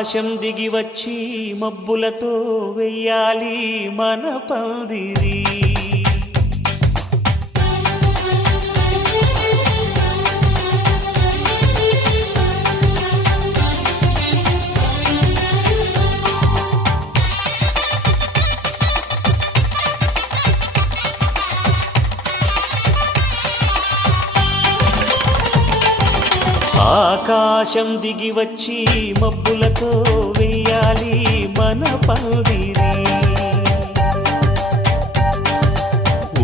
ఆకాశం దిగి వచ్చి మబ్బులతో వెయ్యాలి మన పందిరి. ఆకాశం దిగి వచ్చి మబ్బులతో వెయ్యాలి మన పందిరి.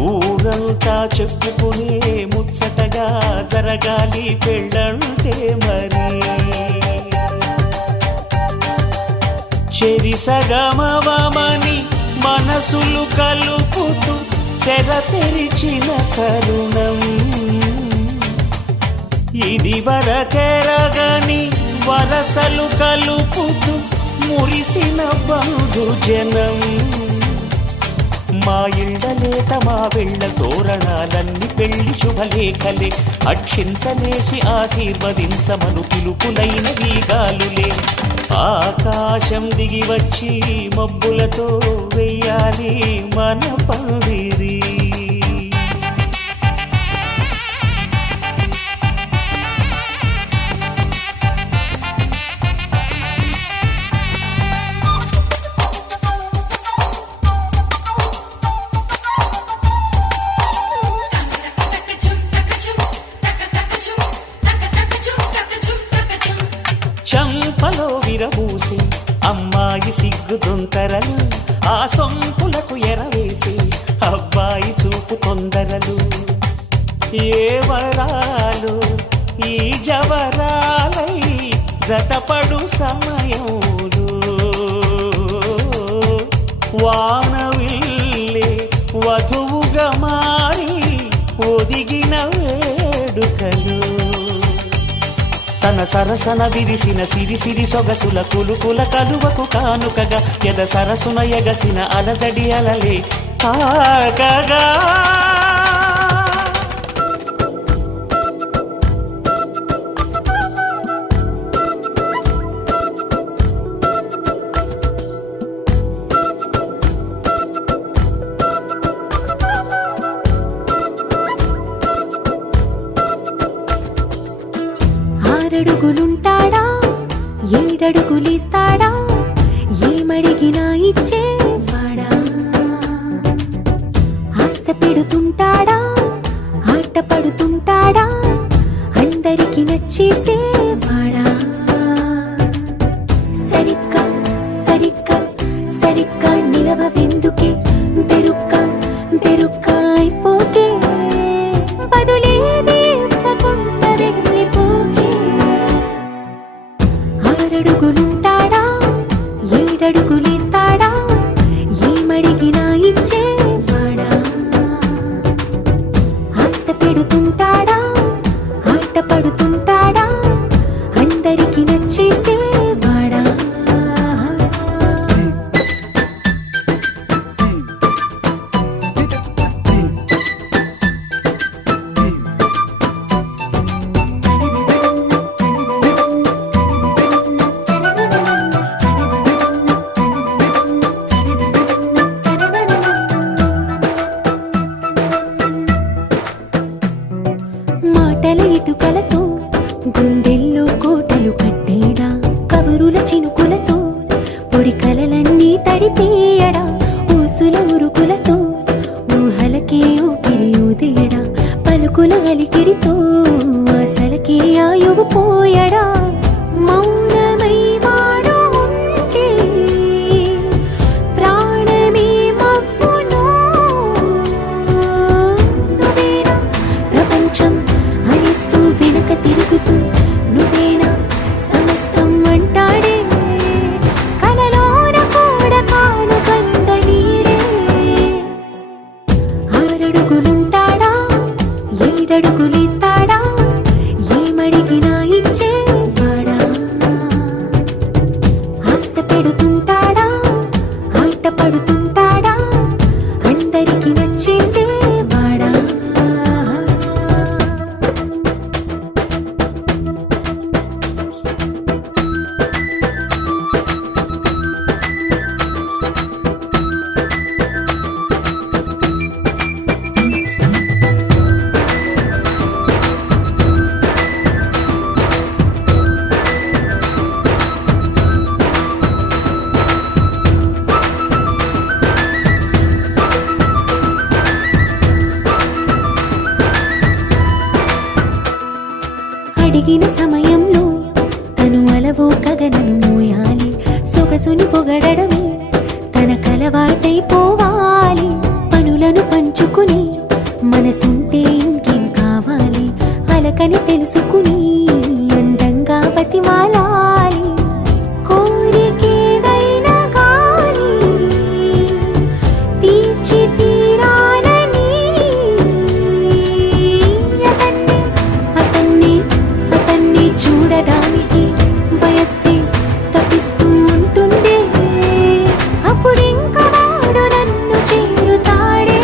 ఊరంతా చెప్పుకునే ముచ్చటగా జరగాలి పెళ్ళంటే మరి. చెరిసగమవమని మనసులు కలుపుతూ తెర తెరిచిన తరుణం ఇది వరకెరగని వరసలు కలుపుతూ మురిసిన బంధుజనం. మా ఇళ్ళలేత మా వెళ్ళ తోరణాలన్నీ పెళ్లి శుభలేఖలే. అక్షింతలేసి ఆశీర్వదించమను పిలుపులైన వీగాలులే. ఆకాశం దిగి వచ్చి మబ్బులతో వెయ్యాలి మన పందిరి. చంపలో విరబూసి అమ్మాయి సిగ్గు దొంతరలు, ఆ సొంపులకు ఎరవేసి అబ్బాయి చూపు తొందరలు. ఏ వరాలు ఈ జవరాలై జతపడు సమయంలో వానవిల్లే వధువుగా మారి ఒదిగిన వేడుకలు. తన సరసన విరిసిన సిరి సిరి సొగసుల కులుకుల కలువకు కానుకగా ఎద సరసున ఎగసిన అలజడి అలలే ఆగగా. ఆరడుగులుంటాడా ఏడడుగులిస్తాడా ఏమడిగినా ఇచ్చేవాడా. ఆశ పెడుతుంటాడా ఆట పడుతుంటాడా అందరికి నచ్చేసేవాడా. సరిగ్గా సరిగ్గా సరిగ్గా నిలవెందుకే బెరుక్క బెరుక్క అయిపోకే బదులేదే ఇవ్వకుండా వెళ్ళిపోకే. ఆరడుగులుంటాడా ఏడడుగులిస్తాడా ఏమడిగినా ఇచ్చేవాడా. ఆశ పెడుతుంటాడా ఆట పడుతుంటాడా అందరికి నచ్చేసేవాడా. అడిగిన సమయంలో తను అలవో గగనను మోయాలి. సొగసుని పొగడమే తనకలవాటైపోవాలి. పనులను పంచుకుని మనసుంటే ఇంకేం కావాలి. అలకని తెలుసుకుని అందంగా బతిమాలాలి. కోరికేదైనా గాని తీర్చి తీరాలని అతన్ని చూడడానికి వయస్సే తప్పిస్తూ ఉంటుంది. అప్పుడింక వాడు నన్ను చేరుతాడే.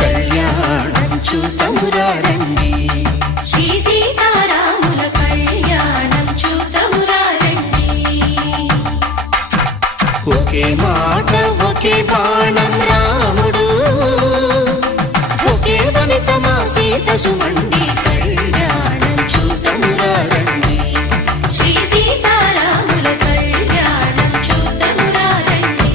కళ్యాణం చూతమురా రండి, శ్రీ సీతారాముల కళ్యాణం చూతమురా రండి. ఒకే మాట ఒకే బాణం రాముడు, ఒకే వనిత మా సీత సుమండి. కళ్యాణం చూతమురా రండి, శ్రీ సీతారాముల కళ్యాణం చూతమురా రండి.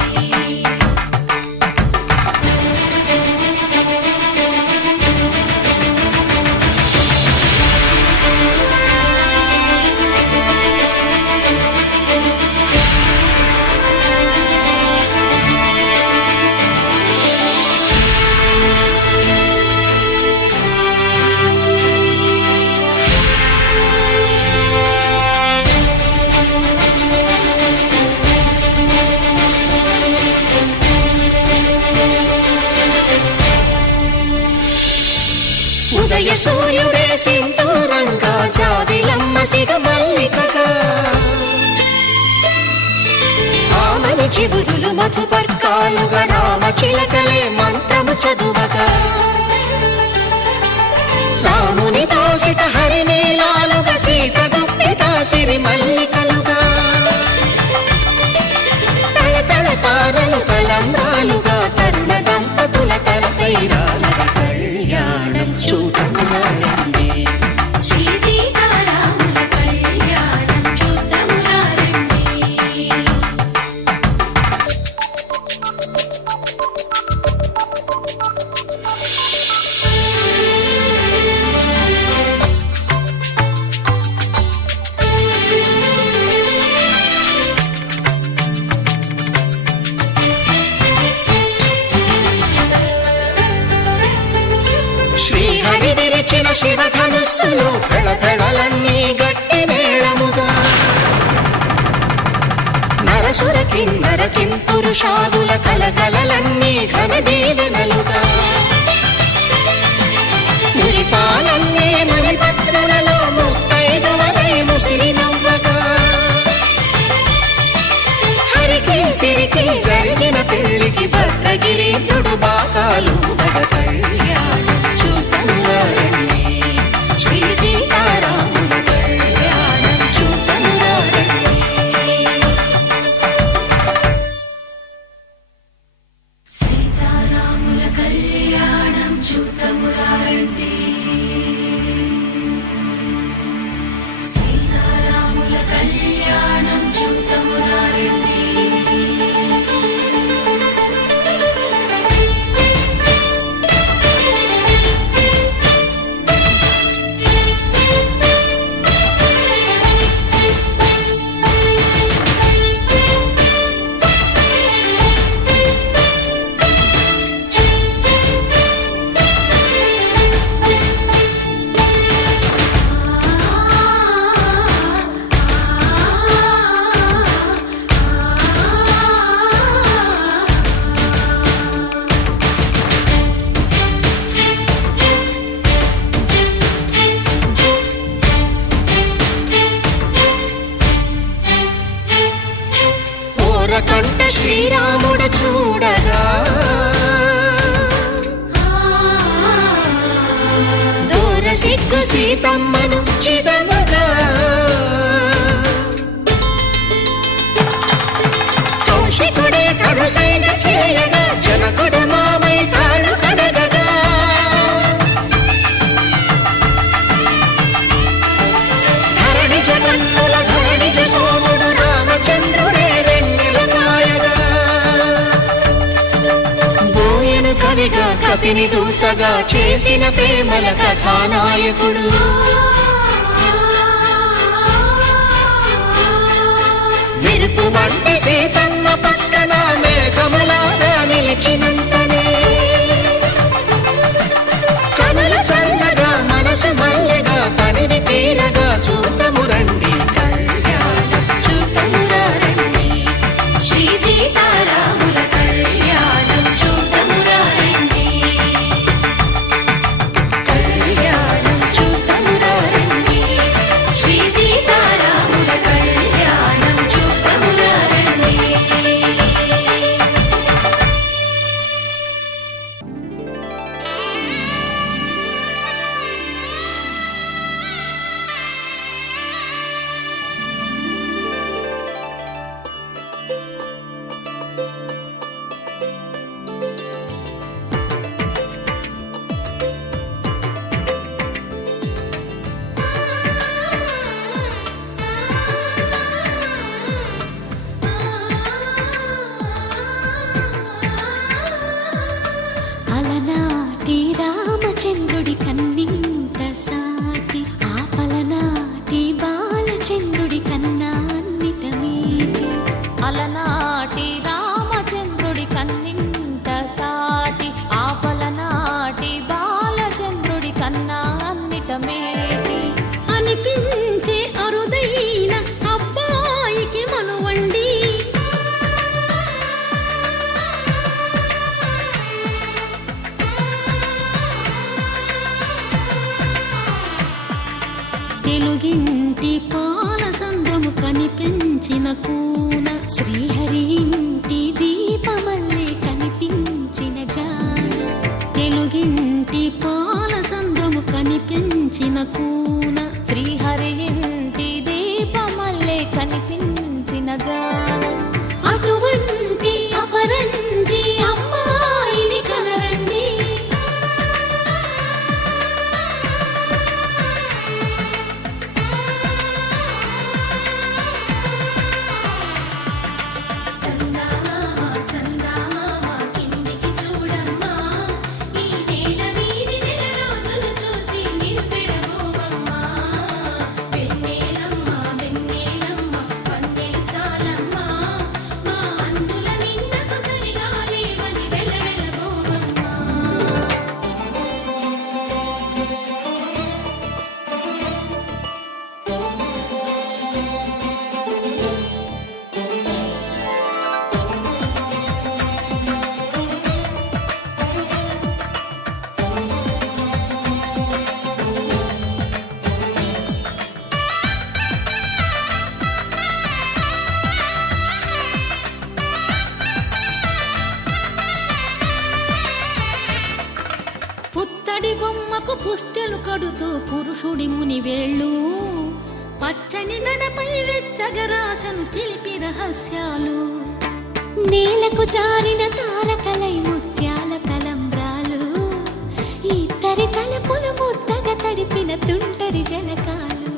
ఉదయ సూర్యుడే సింధూరంగా, జాబిలమ్మ సిగ మల్లికగా, ఆమని చివురులు మధుపర్కాలుగా, రామ చిలకలే మంత్రము చదువగా, రాముని దోసిట హరినీలాలుగా, సీత గుప్పిట సిరి మల్లికలుగా, తల తల తారలు తలంబ్రాలుగా, తరుణ దంపతుల తలపై రాలగా. కళ్యాణం చూతమురా రండి, శ్రీ సీతారాముల కళ్యాణం చూతమురా రండి. శ్రీహరి విరిచిన శివధనుస్సులు పెళపెళలన్నీ గట్టి మేళముగా, నరసుర కిన్నర కింపురుషాదుల కలకలలన్నీ ఘన దీవెనలుగా, మురిపాలన్నీ మణిపత్రులలో ముత్తైదువలై ముసిరి నవ్వగా, హరికి సిరికి జరిగిన పెళ్లికి భద్రగిరీంద్రుడు బాకాలు మగ. కళ్యాణం చూతమురా రండి, శ్రీ సీతారాముల కళ్యాణం చూతమురా రండి. సీతారాముల కళ్యాణం చూతమురా రండి. సీతారాముల కళ్యాణం చూతమురా రండి. కంట శ్రీరాముడు చూడగా, దూర సిగ్గు సీతమ్మను చిదమగా, వేయగా జనకుడు మామై కాళ్ళు కడగగా ధరణి జగన్నుల ధరణిజ సోముడు రామచంద్రుడే వెన్నెల కాయగా బోయను కవిగా కపిని దూతగా చేసిన ప్రేమల కథానాయకుడు మెరుపు వంటి సీతమ్మ పక్కన మేఘములాగా నిలిచినంతనే కనులు చల్లగా మనసు మల్లెగా తనివి తీరగా చూతము రండి కళ్యాణం చూతమురా రండి శ్రీ సీతారాముల కళ్యాణం చూతమురా రండి కళ్యాణం చూతమురా రండి శ్రీ సీతారాముల కళ్యాణం చూతమురా రండి అలనాటి రామచంద్రుడి కన్నింత సాటి ఆపలనాటి బాలచంద్రుడి కన్నా అన్నిట మీటి అలనాటి రామచంద్రుడి కన్నింత సాటి ఆపలనాటి బాలచంద్రుడి కన్నా అన్నిట మేటి అనిపించే అరుదైన అబ్బాయికి మనువండి తెలుగింటి పాల సంద్రము కనిపించిన కూన శ్రీహరి ఇంటి దీపమల్లే కనిపించిన జాన తెలుగింటి పాల సంద్రము కనిపించిన కూన శ్రీహరి ఇంటి దీపమల్లే కనిపించిన గానం అటువంటి అపరంజి అమ్మాయిని కనరండి చందమామ చందమామ కిందికి చూడమ్మా ఈ నేల మీది నెల రోజులు చూసి నివ్వెరబోవమ్మా వెన్నెలమ్మ వెన్నెలమ్మ వన్నెలు చాలమ్మా మా అందుల మిన్నకు సరిగా లేవని వెలవెలబోవమ్మా పుత్తడి బొమ్మకు పుస్తెలు కడుతూ పురుషుడి ముని వేళ్ళు పచ్చని నడపై వెచ్చగరాసను చిలిపి రహస్యాలు నేలకు జారిన తారకలై ముత్యాల తలంబ్రాలు ఇద్దరి తలపులు ముద్దగా తడిపిన తుంటరి జలకాలు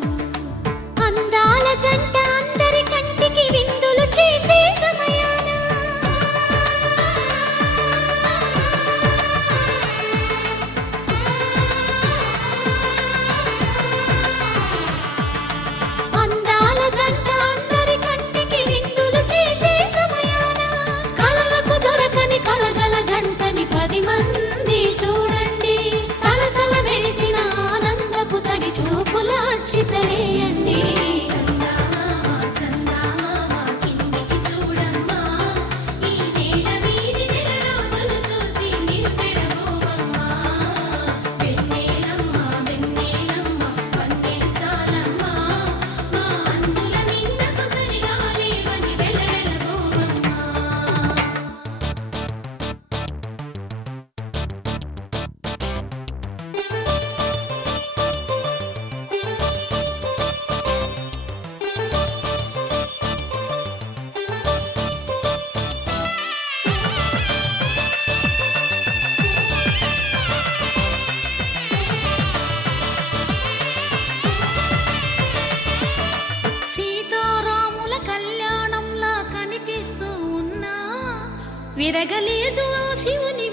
అందాల జంట అందరి కంటికి విందులు చేసే సమయాన అందాల జంట అందరి కంటికి విందులు చేసే సమయాన కలలకు దొరకని కలగల జంటని 10 మంది చూడండి తలతల మెరిసిన ఆనందపు తడి చూపుల అక్షితలేయండి చందమామ విరగలేదు ఆ శివుని